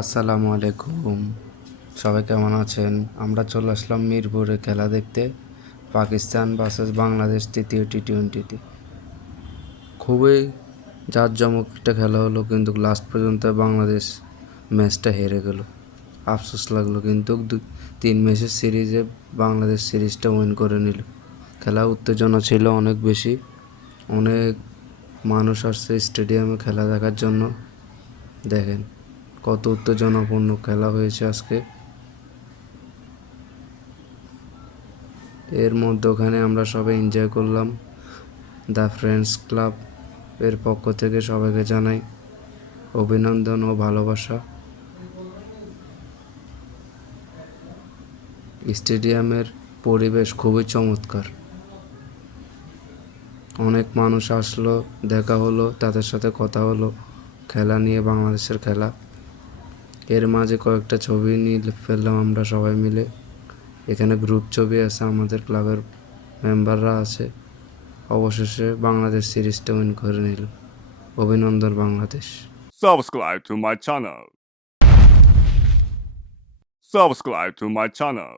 আসসালামু আলাইকুম। সবাই কেমন আছেন? আমরা চলে আসলাম মিরপুরে খেলা দেখতে, পাকিস্তান ভার্সেস বাংলাদেশ তৃতীয় টি-টোয়েন্টিতে। খুবই জাঁকজমক একটা খেলা হলো, কিন্তু লাস্ট পর্যন্ত বাংলাদেশ ম্যাচটা হেরে গেল। আফসোস লাগলো, কিন্তু 3 ম্যাচের সিরিজে বাংলাদেশ সিরিজটা উইন করে নিল। খেলা উত্তেজনা ছিল অনেক বেশি, অনেক মানুষ আসছে স্টেডিয়ামে খেলা দেখার জন্য। দেখেন কত উত্তেজনাপূর্ণ খেলা হয়েছে আজকে। এর মধ্যখানে আমরা সবাই এনজয় করলাম। দ্য ফ্রেন্ডস ক্লাব এর পক্ষ থেকে সবাইকে জানাই অভিনন্দন ও ভালোবাসা। স্টেডিয়ামের পরিবেশ খুবই চমৎকার। অনেক মানুষ আসলো, দেখা হলো, তাদের সাথে কথা হলো খেলা নিয়ে, বাংলাদেশের খেলা। এর মাঝে কয়েকটা ছবি নিয়ে ফেললাম আমরা সবাই মিলে। এখানে গ্রুপ ছবি আছে, আমাদের ক্লাবের মেম্বাররা আছে। অবশেষে বাংলাদেশ সিরিজটা উইন করে নিল। অভিনন্দন Bangladesh. Subscribe to my channel. Subscribe to my channel.